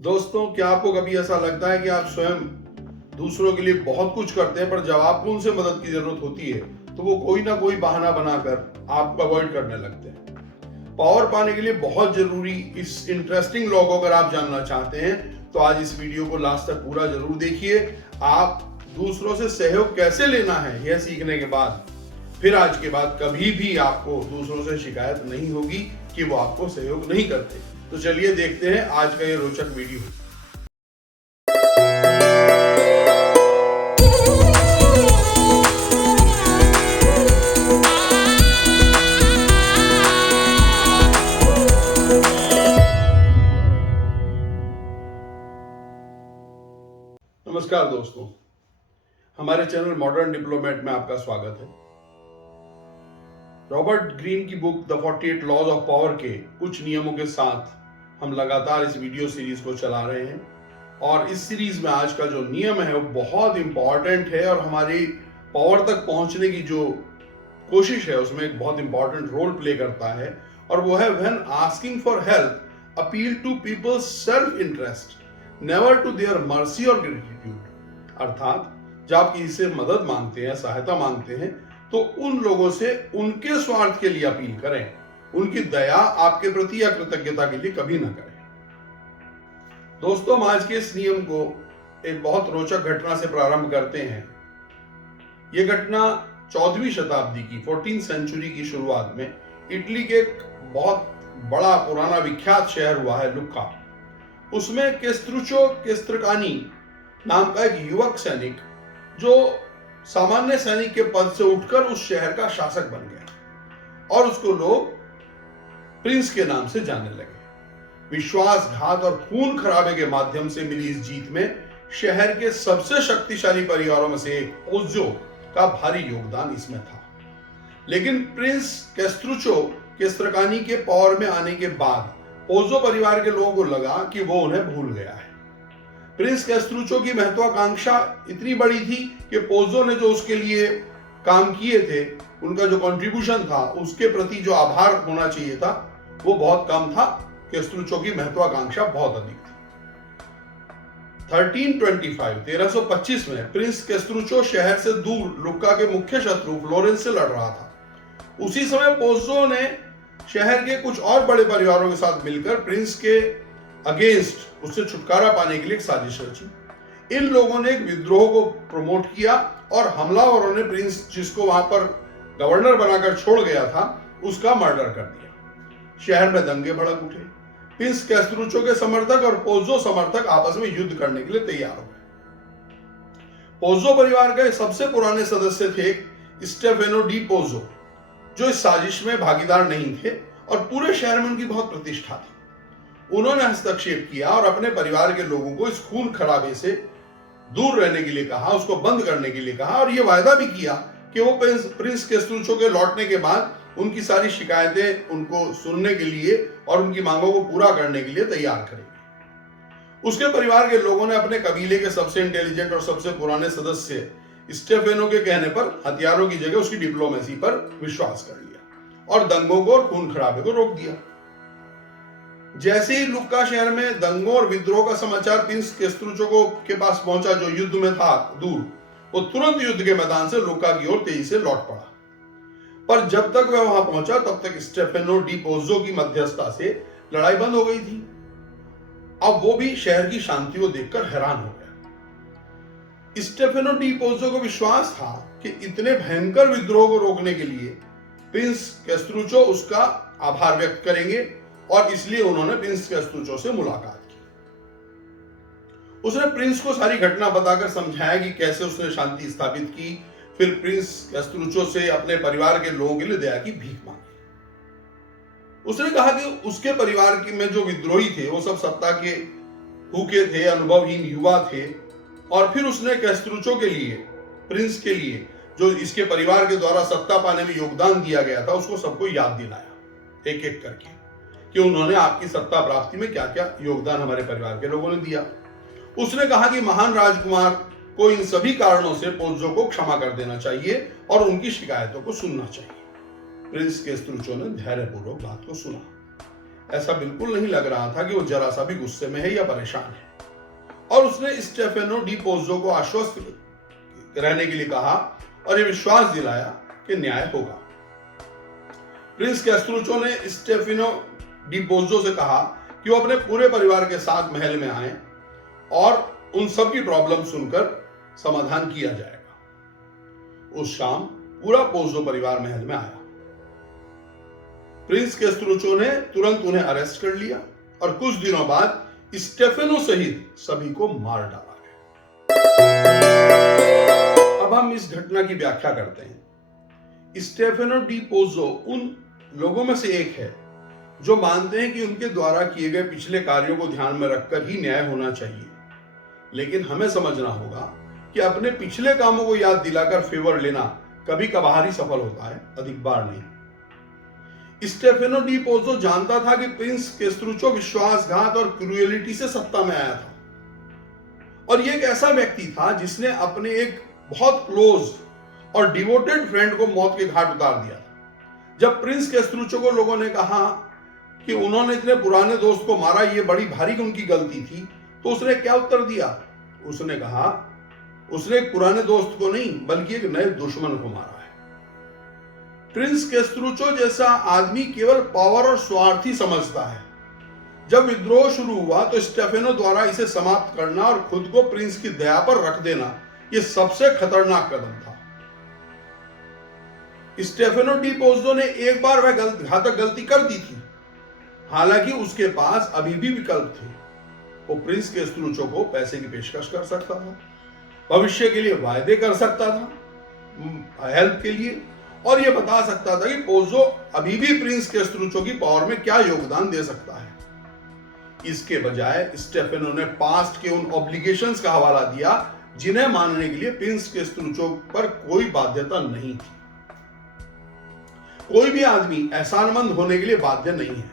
दोस्तों, क्या आपको कभी ऐसा लगता है कि आप स्वयं दूसरों के लिए बहुत कुछ करते हैं, पर जब आपको उनसे मदद की जरूरत होती है तो वो कोई ना कोई बहाना बनाकर आपको अवॉइड करने लगते हैं। पावर पाने के लिए बहुत जरूरी इस इंटरेस्टिंग लॉ को अगर आप जानना चाहते हैं तो आज इस वीडियो को लास्ट तक पूरा जरूर देखिए। आप दूसरों से सहयोग कैसे लेना है यह सीखने के बाद फिर आज के बाद कभी भी आपको दूसरों से शिकायत नहीं होगी कि वो आपको सहयोग नहीं करते। तो चलिए देखते हैं आज का ये रोचक वीडियो। नमस्कार दोस्तों, हमारे चैनल मॉडर्न डिप्लोमेट में आपका स्वागत है। रॉबर्ट ग्रीन की book the 48 laws of power के कुछ नियमों के साथ हम लगातार इस वीडियो सीरीज को चला रहे हैं और इस सीरीज में आज का जो नियम है वो बहुत इंपॉर्टेंट है और हमारी पावर तक पहुंचने की जो कोशिश है उसमें एक बहुत इंपॉर्टेंट रोल प्ले करता है और वो है when asking for help appeal to people's self interest never to their mercy और ग्रेटिट्यूड। अर्थात जब आप किसी से मदद मांगते हैं, सहायता मांगते हैं तो उन लोगों से उनके स्वार्थ के लिए अपील करें, उनकी दया आपके प्रति या कृतज्ञता के लिए कभी ना करें। दोस्तों, हम आज के इस नियम को एक बहुत रोचक घटना से प्रारंभ करते हैं। यह घटना 14वीं शताब्दी की 14th सेंचुरी की शुरुआत में इटली के एक बहुत बड़ा पुराना विख्यात शहर हुआ है लुक्का। उसमें केस्त्रुचो केस्त्रकानी नाम का एक युवक सैनिक जो सामान्य सैनिक के पद से उठकर उस शहर का शासक बन गया और उसको लोग प्रिंस के नाम से जानने लगे। विश्वासघात और खून खराबे के माध्यम से मिली इस जीत में शहर के सबसे शक्तिशाली परिवारों में से एक पोज्जो का भारी योगदान इसमें था। लेकिन प्रिंस केस्त्रुचो केस्त्रकानी के पावर में आने के बाद पोज्जो परिवार के लोगों को लगा कि वो उन्हें भूल गया है। प्रिंस केस्त्रुचो की महत्वाकांक्षा इतनी बड़ी थी कि पोज्जो ने जो उसके लिए काम किए थे, उनका जो कंट्रीब्यूशन था, उसके प्रति जो आभार होना चाहिए था वो बहुत कम था। केस्त्रुचो की महत्वाकांक्षा बहुत अधिक थी। 1325 में प्रिंस केस्त्रुचो शहर से दूर लुक्का के मुख्य शत्रु फ्लोरेंस से लड़ रहा था। उसी समय पोज्जो ने शहर के कुछ और बड़े परिवारों के साथ मिलकर प्रिंस के अगेंस्ट उससे छुटकारा पाने के लिए एक साजिश रची। इन लोगों ने एक विद्रोह को प्रमोट किया और हमलावरों ने प्रिंस, जिसको वहां पर गवर्नर बनाकर छोड़ गया था, उसका मर्डर कर दिया। शहर में दंगे भड़क उठे। प्रिंस केस्त्रुचो के समर्थक और पोज्जो समर्थक आपस में युद्ध करने के लिए तैयार हो गए। पोज्जो परिवार के सबसे पुराने सदस्य थे स्टेफेनो डी पोज्जो, जो इस साजिश में भागीदार नहीं थे और पूरे शहर में उनकी बहुत प्रतिष्ठा थी। उन्होंने हस्तक्षेप किया और अपने परिवार के लोगों को इस खून खराबे से दूर रहने के लिए कहा, उसको बंद करने के लिए कहा और यह वायदा भी किया कि वो प्रिंस केस्त्रुचो के लौटने के बाद उनकी सारी शिकायतें उनको सुनने के लिए और उनकी मांगों को पूरा करने के लिए तैयार करेंगे। उसके परिवार के लोगों ने अपने कबीले के सबसे इंटेलिजेंट और सबसे पुराने सदस्य स्टेफेनो के कहने पर हथियारों की जगह उसकी डिप्लोमेसी पर विश्वास कर लिया और दंगों को और खून खराबे को रोक दिया। जैसे ही लुक्का शहर में दंगों और विद्रोह का समाचार प्रिंस केस्त्रुचो के पास पहुंचा, जो युद्ध में था दूर, वो तुरंत युद्ध के मैदान से लुक्का की ओर तेजी से लौट पड़ा। पर जब तक वह वहां पहुंचा तब तक स्टेफेनो डी पोज्जो की मध्यस्थता से लड़ाई बंद हो गई थी। अब वो भी शहर की शांति को देखकर हैरान हो गया। स्टेफेनो डी पोज्जो को विश्वास था कि इतने भयंकर विद्रोह को रोकने के लिए प्रिंस केस्त्रुचो उसका आभार व्यक्त करेंगे और इसलिए उन्होंने प्रिंस केस्त्रुचो से मुलाकात की। उसने प्रिंस को सारी घटना बताकर समझाया कि कैसे उसने शांति स्थापित की। फिर प्रिंस केस्त्रुचो से अपने परिवार के लोगों के लिए दया की भीख मांगी। उसने कहा कि उसके परिवार में जो विद्रोही थे वो सब सत्ता के भूखे थे, अनुभवहीन युवा थे और फिर उसने केस्त्रुचो के लिए, प्रिंस के लिए, जो इसके परिवार के द्वारा सत्ता पाने में योगदान दिया गया था, उसको सबको याद दिलाया एक एक करके कि उन्होंने आपकी सत्ता प्राप्ति में क्या क्या योगदान हमारे परिवार के लोगों ने दिया। उसने कहा कि महान राजकुमार को इन सभी कारणों से पोज्जो को क्षमा कर देना चाहिए और उनकी शिकायतों को सुनना चाहिए। प्रिंस केस्त्रुचो ने धैर्यपूर्वक बात को सुना। ऐसा बिल्कुल नहीं लग रहा था कि वो जरा सा भी गुस्से में है या परेशान है, और उसने स्टेफेनो डी पोज़ो को आश्वस्त रहने के लिए कहा और ये विश्वास दिलाया कि न्याय होगा। प्रिंस कैस्ट्रूचो ने स्टेफेनो डी पोज़ो से कहा कि वो अपने पूरे परिवार के साथ महल में आए और उन सब की प्रॉब्लम सुनकर समाधान किया जाएगा। उस शाम पूरा पोज़ो परिवार महल में आया। प्रिंस कैस्ट्रूचो ने तुरंत उन्हें अरेस्ट कर लिया और कुछ दिनों बाद स्टेफेनो सहित सभी को मार डाला गया। अब हम इस घटना की व्याख्या करते हैं। स्टेफेनो डी पोज़ो उन लोगों में से एक है जो मानते हैं कि उनके द्वारा किए गए पिछले कार्यों को ध्यान में रखकर ही न्याय होना चाहिए, लेकिन हमें समझना होगा कि अपने पिछले कामों को याद दिलाकर फेवर लेना कभी कभार ही सफल होता है, अधिक बार नहीं। स्टेफेनो डी पोज़ो जानता था कि प्रिंस कैस्ट्रूचो विश्वासघात और क्रूएलिटी से सत्ता में आया था, और यह एक ऐसा व्यक्ति था जिसने अपने एक बहुत क्लोज और डिवोटेड फ्रेंड को मौत के घाट उतार दिया था। जब प्रिंस कैस्ट्रूचो को लोगों ने कहा कि उन्होंने इतने पुराने दोस्त को मारा, ये बड़ी भारी उनकी गलती थी, तो उसने क्या उत्तर दिया? उसने कहा उसने एक पुराने दोस्त को नहीं बल्कि एक नए दुश्मन को मारा है। प्रिंस कैस्ट्रूचो जैसा आदमी केवल पावर और स्वार्थ ही समझता है। जब विद्रोह शुरू हुआ तो स्टेफेनो द्वारा इसे समाप्त करना और खुद को प्रिंस की दया पर रख देना यह सबसे खतरनाक कदम था। स्टेफेनो डी पोज़ो ने एक बार वह घातक गलती कर दी थी, हालांकि उसके पास अभी भी विकल्प थे। वो प्रिंस कैस्ट्रूचो को पैसे की पेशकश कर सकता था, भविष्य के लिए वायदे कर सकता था हेल्प के लिए, और यह बता सकता था कि पोज़ो अभी भी प्रिंस कैस्ट्रूचो की पावर में क्या योगदान दे सकता है। इसके बजाय स्टेफेनो ने पास्ट के उन ऑब्लिगेशंस का हवाला दिया जिन्हें मानने के लिए प्रिंस कैस्ट्रूचो पर कोई बाध्यता नहीं थी। कोई भी आदमी एहसानमंद होने के लिए बाध्य नहीं है,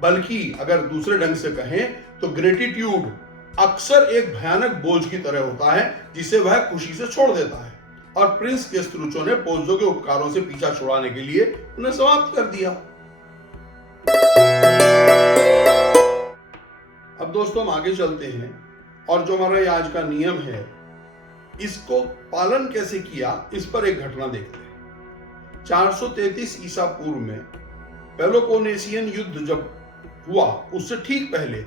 बल्कि अगर दूसरे ढंग से कहें तो ग्रेटिट्यूड अक्सर एक भयानक बोझ की तरह होता है जिसे वह खुशी से छोड़ देता है, और प्रिंस कैस्ट्रूचो ने पोज़ो के उपकारों से पीछा छुड़ाने के लिए उन्हें समाप्त कर दिया। अब दोस्तों हम आगे चलते हैं और जो हमारा ये आज का नियम है इसको पालन कैसे किया इस पर एक घटना देखते हैं। 433 ईसा पूर्व में पेलोपोनेशियन युद्ध जब हुआ उससे ठीक पहले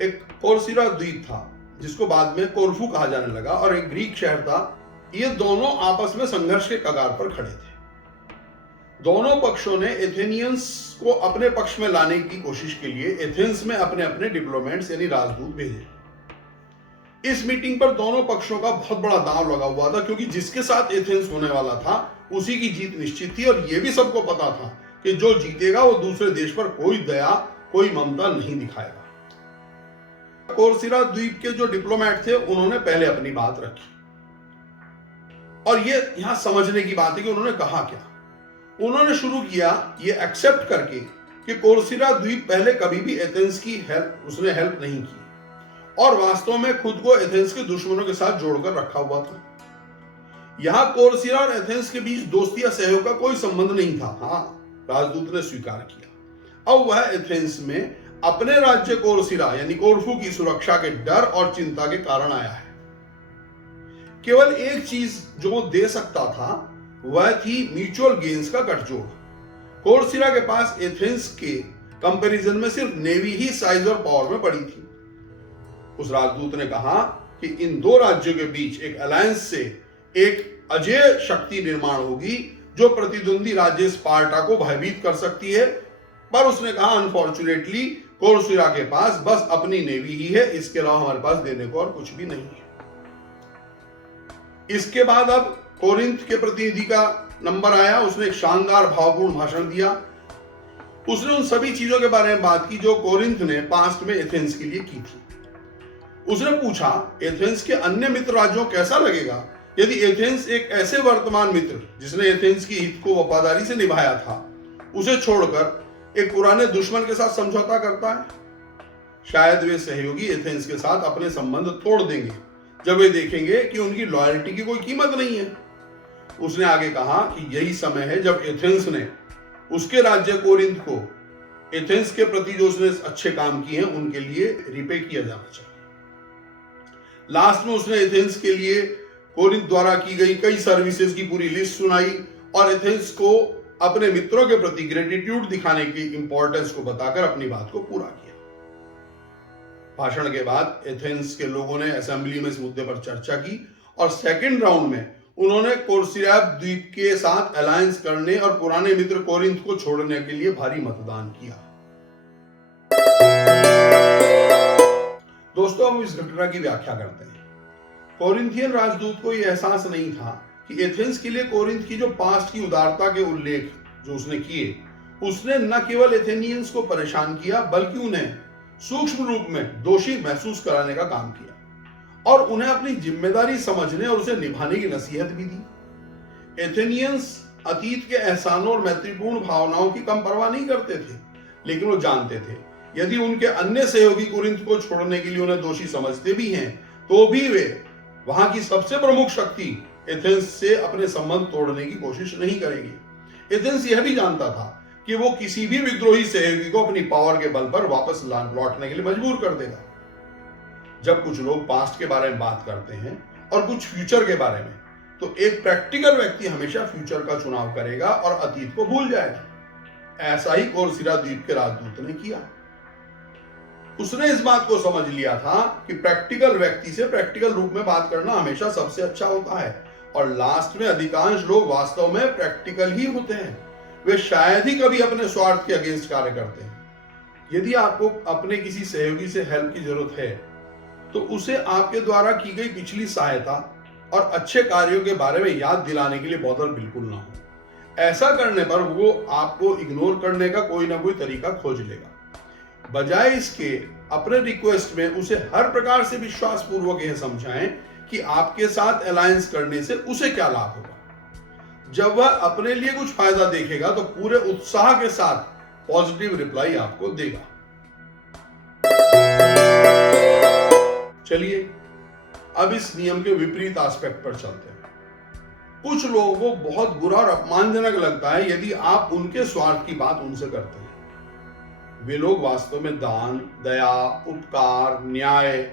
एक कोर्सिरा द्वीप था जिसको बाद में कोरफू कहा जाने लगा, और एक ग्रीक शहर था। ये दोनों आपस में संघर्ष के कगार पर खड़े थे। दोनों पक्षों ने एथेनियंस को अपने पक्ष में लाने की कोशिश के लिए एथेंस में अपने अपने डिप्लोमेट्स यानी राजदूत भेजे। इस मीटिंग पर दोनों पक्षों का बहुत बड़ा दांव लगा हुआ था, क्योंकि जिसके साथ एथेंस होने वाला था उसी की जीत निश्चित थी, और यह भी सबको पता था कि जो जीतेगा वो दूसरे देश पर कोई दया कोई ममता नहीं दिखाएगा। कोर्सिरा द्वीप के जो डिप्लोमेट थे उन्होंने पहले अपनी बात रखी, और ये यहां समझने की बात है कि उन्होंने कहा क्या। उन्होंने शुरू किया ये एक्सेप्ट करके कि कोर्सिरा द्वीप पहले कभी भी एथेंस की उसने हेल्प नहीं की, और वास्तव में खुद को एथेंस के दुश्मनों के साथ जोड़कर रखा हुआ था। यहां कोर्सिरा और एथेंस के बीच दोस्ती या सहयोग का कोई संबंध नहीं था। हाँ, राजदूत ने स्वीकार किया। अब वह एथेंस में अपने राज्य कोर्सिरा यानी कोरफू की सुरक्षा के डर और चिंता के कारण आया है। केवल एक चीज जो वो दे सकता था वह थी म्यूचुअल गेन्स का गठजोड़। कोर्सिरा के पास एथेंस के कंपैरिजन में सिर्फ नेवी ही साइज और पावर में पड़ी थी। उस राजदूत ने कहा कि इन दो राज्यों के बीच एक अलायंस से एक अजेय शक्ति निर्माण होगी जो प्रतिद्वंदी राज्य स्पार्टा को भयभीत कर सकती है, पर उसने कहा अनफॉर्चुनेटली कोर्सिरा के पास बस अपनी नेवी ही है, इसके अलावा हमारे पास देने को और कुछ भी नहीं है। इसके बाद अब कोरिंथ के प्रतिनिधि का नंबर आया। उसने एक शानदार भावपूर्ण भाषण दिया। उसने उन सभी चीजों के बारे में बात की जो कोरिंथ ने पास्ट में एथेंस के लिए की थी। उसने पूछा एथेंस के अन्य मित्र राज्यों कैसा लगेगा यदि एथेंस एक ऐसे वर्तमान मित्र जिसने एथेंस की हित को वफादारी से निभाया था उसे छोड़कर एक पुराने दुश्मन के साथ समझौता करता है। शायद वे सहयोगी एथेंस के साथ अपने संबंध तोड़ देंगे जब वे देखेंगे कि उनकी लॉयल्टी की कोई कीमत नहीं है। उसने आगे कहा कि यही समय है जब एथेंस ने उसके राज्य कोरिंथ को एथेंस के प्रति जो उसने अच्छे काम किए हैं उनके लिए रिपे किया जाना चाहिए। लास्ट में उसने एथेंस के लिए कोरिंथ द्वारा की गई कई सर्विसेज की पूरी लिस्ट सुनाई और एथेंस को अपने मित्रों के प्रति ग्रेटिट्यूड दिखाने की इंपॉर्टेंस को बताकर अपनी बात को पूरा किया। भाषण के बाद एथेंस के लोगों ने असेंबली में इस मुद्दे पर चर्चा की और सेकेंड राउंड में उन्होंने कोर्सियाब द्वीप के साथ अलायंस करने और पुराने मित्र कोरिंथ को छोड़ने के लिए भारी मतदान किया। दोस्तों, हम इस घटना की व्याख्या करते हैं। कोरिंथियन राजदूत को यह एहसास नहीं था कि एथेंस के लिए कोरिंथ की जो पास्ट की उदारता के उल्लेख जो उसने किए, उसने न केवल एथेनियंस को परेशान किया बल्कि उन्हें सूक्ष्म रूप में दोषी महसूस कराने का काम किया और उन्हें अपनी जिम्मेदारी समझने और उसे निभाने की नसीहत भी दी। एथेनियंस अतीत के एहसानों और मैत्रीपूर्ण भावनाओं की कम परवाह नहीं करते थे, लेकिन वो जानते थे यदि उनके अन्य सहयोगी कोरिंथ को छोड़ने के लिए उन्हें दोषी समझते भी हैं तो भी वे वहां की सबसे प्रमुख शक्ति एथेंस से अपने संबंध तोड़ने की कोशिश नहीं करेंगे। एथेंस यह भी जानता था कि वो किसी भी विद्रोही सहयोगी को अपनी पावर के बल पर वापस लौटने के लिए मजबूर कर देगा। जब कुछ लोग पास्ट के बारे में बात करते हैं और कुछ फ्यूचर के बारे में, तो एक प्रैक्टिकल व्यक्ति हमेशा फ्यूचर का चुनाव करेगा और अतीत को भूल जाएगा। ऐसा ही कोर्सिरा द्वीप के राजदूत ने किया। उसने इस बात को समझ लिया था कि प्रैक्टिकल व्यक्ति से प्रैक्टिकल रूप में बात करना हमेशा सबसे अच्छा होता है और लास्ट में अधिकांश लोग वास्तव में प्रैक्टिकल ही होते हैं। वे शायद ही कभी अपने स्वार्थ के अगेंस्ट कार्य करते हैं। यदि आपको अपने किसी सहयोगी से हेल्प की जरूरत है तो उसे आपके द्वारा की गई पिछली सहायता और अच्छे कार्यों के बारे में याद दिलाने के लिए बॉदर बिल्कुल ना हो। ऐसा करने पर वो आपको इग्नोर करने का कोई ना कोई तरीका खोज लेगा। बजाय इसके अपने रिक्वेस्ट में उसे हर प्रकार से विश्वास पूर्वक यह समझाएं कि आपके साथ अलायंस करने से उसे क्या लाभ होगा। जब वह अपने लिए कुछ फायदा देखेगा तो पूरे उत्साह के साथ पॉजिटिव रिप्लाई आपको देगा। चलिए अब इस नियम के विपरीत एस्पेक्ट पर चलते हैं। कुछ लोगों को बहुत बुरा और अपमानजनक लगता है यदि आप उनके स्वार्थ की बात उनसे करते हैं। वे लोग वास्तव में दान, दया, उपकार, न्याय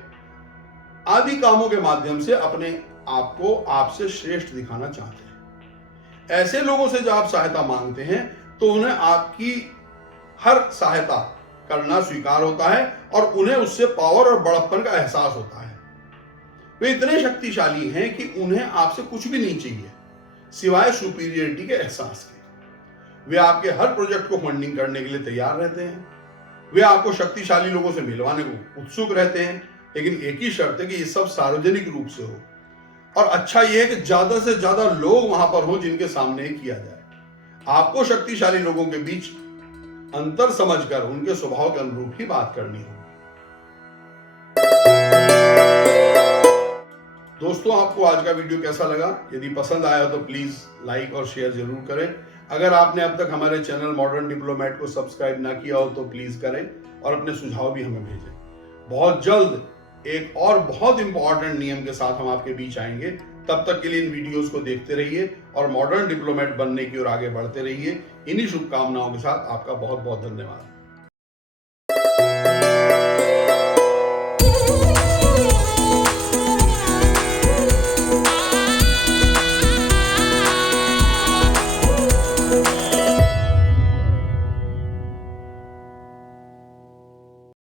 आदि कामों के माध्यम से अपने आप को आपसे श्रेष्ठ दिखाना चाहते हैं। ऐसे लोगों से जब आप सहायता मांगते हैं तो उन्हें आपकी हर सहायता करना स्वीकार होता है और उन्हें उससे पावर और बड़प्पन का एहसास होता है। वे इतने शक्तिशाली हैं कि उन्हें आपसे कुछ भी नहीं चाहिए सिवाय सुपीरियरिटी के एहसास के। वे आपके हर प्रोजेक्ट को फंडिंग करने के लिए तैयार रहते हैं। वे आपको शक्तिशाली लोगों से मिलवाने को उत्सुक रहते हैं, लेकिन एक ही शर्त है कि ये सब सार्वजनिक रूप से हो और अच्छा यह है कि ज्यादा से ज्यादा लोग वहां पर हो जिनके सामने किया जाए। आपको शक्तिशाली लोगों के बीच अंतर समझकर उनके स्वभाव के अनुरूप ही बात करनी होगी। दोस्तों, आपको आज का वीडियो कैसा लगा? यदि पसंद आया तो प्लीज लाइक और शेयर जरूर करें। अगर आपने अब तक हमारे चैनल मॉडर्न डिप्लोमेट को सब्सक्राइब ना किया हो तो प्लीज करें और अपने सुझाव भी हमें भेजें। बहुत जल्द एक और बहुत इंपॉर्टेंट नियम के साथ हम आपके बीच आएंगे। तब तक के लिए इन वीडियोस को देखते रहिए और मॉडर्न डिप्लोमेट बनने की ओर आगे बढ़ते रहिए। इन्हीं शुभकामनाओं के साथ आपका बहुत बहुत धन्यवाद।